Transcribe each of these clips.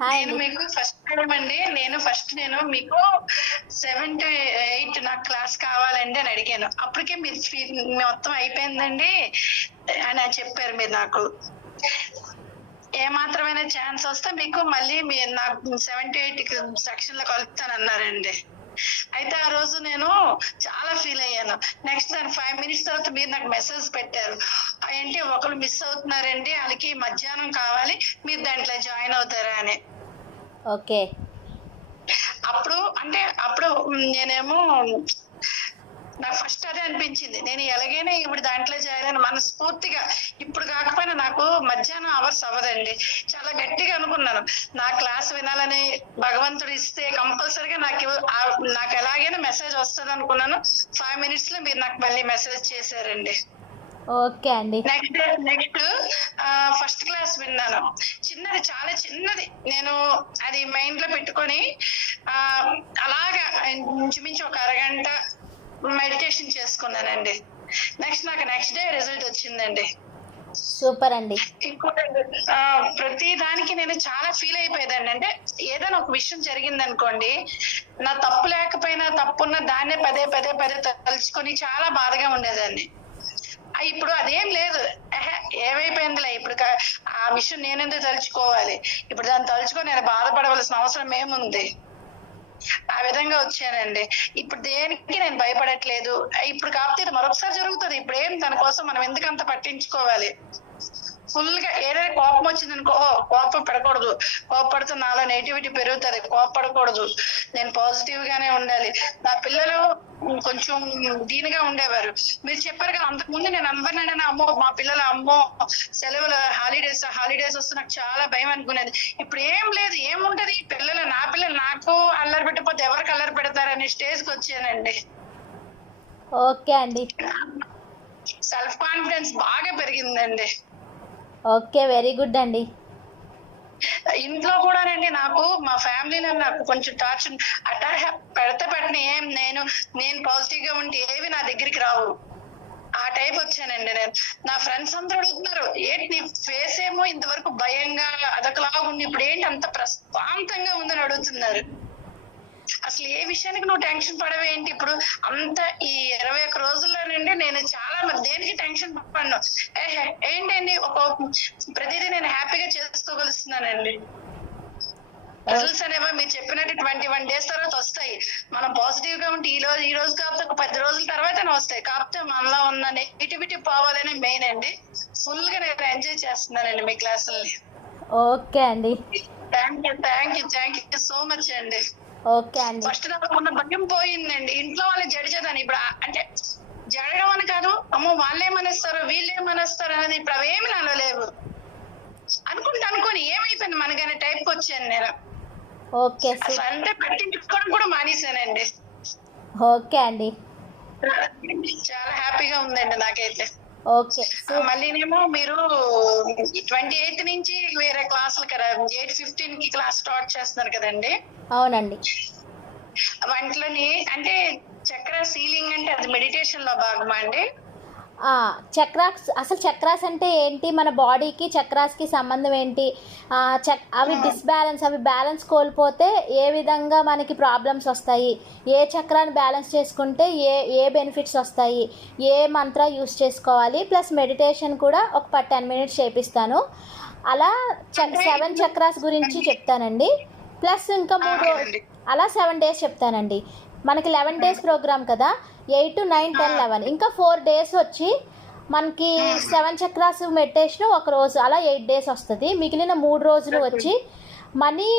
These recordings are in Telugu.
నేను మీకు ఫస్ట్ టైం అండి. నేను ఫస్ట్ నేను మీకు సెవెన్ టు ఎయిట్ నాకు క్లాస్ కావాలండి అని అడిగాను. అప్పటికే మీరు మొత్తం అయిపోయిందండి అని చెప్పారు మీరు నాకు. ఏ మాత్రమైన ఛాన్స్ వస్తే మీకు మళ్ళీ మీరు నాకు సెవెన్ టు ఎయిట్ సెక్షన్లో కలుపుతానన్నారండి. అయితే ఆ రోజు నేను చాలా ఫీల్ అయ్యాను. నెక్స్ట్ దాని ఫైవ్ మినిట్స్ తర్వాత మీరు నాకు మెసేజ్ పెట్టారు. ఏంటి ఒకరు మిస్ అవుతున్నారండి వాళ్ళకి మధ్యాహ్నం కావాలి మీరు దాంట్లో జాయిన్ అవుతారా అని. ఓకే. అప్పుడు అంటే అప్పుడు నేనేమో నాకు ఫస్ట్ అదే అనిపించింది. నేను ఎలాగైనా ఇప్పుడు దాంట్లో చేయాలని మనస్ఫూర్తిగా ఇప్పుడు కాకపోయినా నాకు మధ్యాహ్నం అవర్స్ అవ్వదండి. చాలా గట్టిగా అనుకున్నాను. నా క్లాస్ వినాలని భగవంతుడు ఇస్తే కంపల్సరిగా నాకు నాకు ఎలాగైనా మెసేజ్ వస్తుంది అనుకున్నాను. ఫైవ్ మినిట్స్లో మీరు నాకు మళ్ళీ మెసేజ్ చేశారండి. ఓకే అండి. నెక్స్ట్ నెక్స్ట్ ఫస్ట్ క్లాస్ విన్నాను. చిన్నది చాలా చిన్నది. నేను అది మైండ్లో పెట్టుకొని అలాగా ఇంచుమించు ఒక అరగంట మెడిటేషన్ చేసుకున్నానండి. నెక్స్ట్ నాకు నెక్స్ట్ డే రిజల్ట్ వచ్చిందండి. సూపర్ అండి. ప్రతి దానికి నేను చాలా ఫీల్ అయిపోయేదాన్ని. అంటే ఏదైనా ఒక విషయం జరిగింది అనుకోండి నా తప్పు లేకపోయినా తప్పున్న దాన్నే పదే పదే పదే తలుచుకొని చాలా బాధగా ఉండేదాన్ని. ఇప్పుడు అదేం లేదు. ఏమైపోయిందిలే ఇప్పుడు ఆ విషయం నేనెందుకు తలుచుకోవాలి? ఇప్పుడు దాన్ని తలుచుకొని నేను బాధపడవలసిన అవసరం ఏముంది? ఆ విధంగా వచ్చానండి ఇప్పుడు దేనికి నేను భయపడట్లేదు. ఇప్పుడు కాకపోతే ఇది మరొకసారి జరుగుతుంది. ఇప్పుడు ఏం దానికోసం మనం ఎందుకంత పట్టించుకోవాలి? ఫుల్గా ఏదైనా కోపం వచ్చింది అనుకో "ఓ, కోపం పడకూడదు. కోపడితే నాలో నెగిటివిటీ పెరుగుతుంది. కోపడకూడదు. నేను పాజిటివ్ గానే ఉండాలి. నా పిల్లలు కొంచెం దీనిగా ఉండేవారు. మీరు చెప్పారు కదా అంతకు ముందు నేను అందరినైనా అమ్మో మా పిల్లలు అమ్మో సెలవులు హాలిడేస్ హాలిడేస్ వస్తే నాకు చాలా భయం అనుకునేది. ఇప్పుడు ఏం లేదు ఏముంటది? పిల్లలు నా పిల్లలు నాకు అల్లరి పెట్టకపోతే ఎవరికి అల్లరి పెడతారనే స్టేజ్కి వచ్చానండి. ఓకే అండి. సెల్ఫ్ కాన్ఫిడెన్స్ బాగా పెరిగిందండి. ఓకే వెరీ గుడ్ అండి. ఇంట్లో కూడానండి నాకు మా ఫ్యామిలీలో నాకు కొంచెం టార్చర్ అటా పెడత పెట్టిన ఏం నేను నేను పాజిటివ్గా ఉంటే ఏవి నా దగ్గరికి రావు. ఆ టైప్ వచ్చానండి నేను. నా ఫ్రెండ్స్ అందరూ అడుగుతున్నారు ఏంటి నీ ఫేస్ ఏమో ఇంతవరకు భయంగా అదొకలాగా ఉంది. ఇప్పుడు ఏంటి అంత ప్రశాంతంగా ఉందని అడుగుతున్నారు. అసలు ఏ విషయానికి నువ్వు టెన్షన్ పడవేంటి? ఇప్పుడు అంత ఈ ఇరవై ఒక్క రోజుల్లోనండి నేను చాలా మరి దేనికి టెన్షన్ పడను? ఏంటండి ఒక ప్రతిదీ నేను హ్యాపీగా చేసుకోగలుగుతున్నానండి రిజల్ట్స్ అనేవో మీరు చెప్పినట్టు ట్వంటీ వన్ డేస్ తర్వాత వస్తాయి. మనం పాజిటివ్గా ఉంటే ఈ రోజు ఈ రోజు కాకపోతే ఒక పది రోజుల తర్వాత వస్తాయి. కాకపోతే మనలో ఉన్న నెగిటివిటీ పోవాలని మెయిన్ అండి. ఫుల్గా నేను ఎంజాయ్ చేస్తున్నానండి మీ క్లాసుల్ని. ఓకే అండి. Thank you thank you thank you so much అండి. ఓకే అండి. ఫస్ట్ నాకు ఉన్న భయం పోయిందండి. ఇంట్లో వాళ్ళు జడిచేదాన్ని ఇప్పుడు అమ్మో వాళ్ళేమనేస్తారు వీళ్ళేమనేస్తారు అనేది ఇప్పుడు అవేమి నాలో లేవు. అనుకుంటే అనుకోని ఏమైపోయింది మనకనే టైప్ వచ్చాను నేను. ఓకే అంటే పట్టించుకోవడం కూడా మానేశానండి. ఓకే అండి. చాలా హ్యాపీగా ఉందండి నాకైతే. ఓకే ఆ, మళ్ళీనేమో మీరు ట్వంటీ ఎయిత్ నుంచి వేరే క్లాసులు కదా ఎయిట్ ఫిఫ్టీన్కి క్లాస్ స్టార్ట్ చేస్తున్నారు కదండి. అవునండి. వాటిలోని అంటే చక్ర సీలింగ్ అంటే అది మెడిటేషన్లో భాగమా అండి? చక్రాస్ అసలు చక్రాస్ అంటే ఏంటి? మన బాడీకి చక్రాస్కి సంబంధం ఏంటి? చక్ అవి డిస్బ్యాలెన్స్ అవి బ్యాలెన్స్ కోల్పోతే ఏ విధంగా మనకి ప్రాబ్లమ్స్ వస్తాయి? ఏ చక్రాన్ని బ్యాలెన్స్ చేసుకుంటే ఏ ఏ బెనిఫిట్స్ వస్తాయి? ఏ మంత్ర యూస్ చేసుకోవాలి? ప్లస్ మెడిటేషన్ కూడా ఒక టెన్ మినిట్స్ చేపిస్తాను. అలా సెవెన్ చక్రాస్ గురించి చెప్తానండి. ప్లస్ ఇంకా మూడు. అలా సెవెన్ డేస్ చెప్తానండి. మనకి లెవెన్ డేస్ ప్రోగ్రామ్ కదా? Eight nine ten eleven. ఇంకా ఫోర్ డేస్ వచ్చి మనకి సెవెన్ చక్రాస్ మెడిటేషన్ ఒక రోజు అలా ఎయిట్ డేస్ వస్తుంది. మిగిలిన మూడు రోజులు వచ్చి మనీ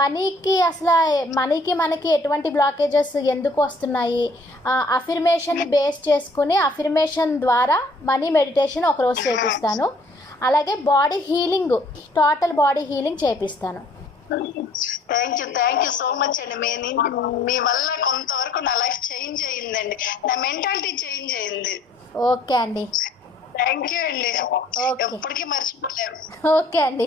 మనీకి అసలు మనీకి మనకి ఎటువంటి బ్లాకేజెస్ ఎందుకు వస్తున్నాయి? అఫిర్మేషన్ బేస్ చేసుకుని అఫిర్మేషన్ ద్వారా మనీ మెడిటేషన్ ఒక రోజు చేపిస్తాను. అలాగే body healing total body healing చేపిస్తాను. Thank you thank you so much అండి. మీ వల్ల కొంతవరకు నా అయ్యిందండి నా మెంటాలిటీ చేంజ్ అయింది. ఓకే అండి. థ్యాంక్ యూ అండి. ఎప్పటికీ మర్చిపోలేము. ఓకే అండి.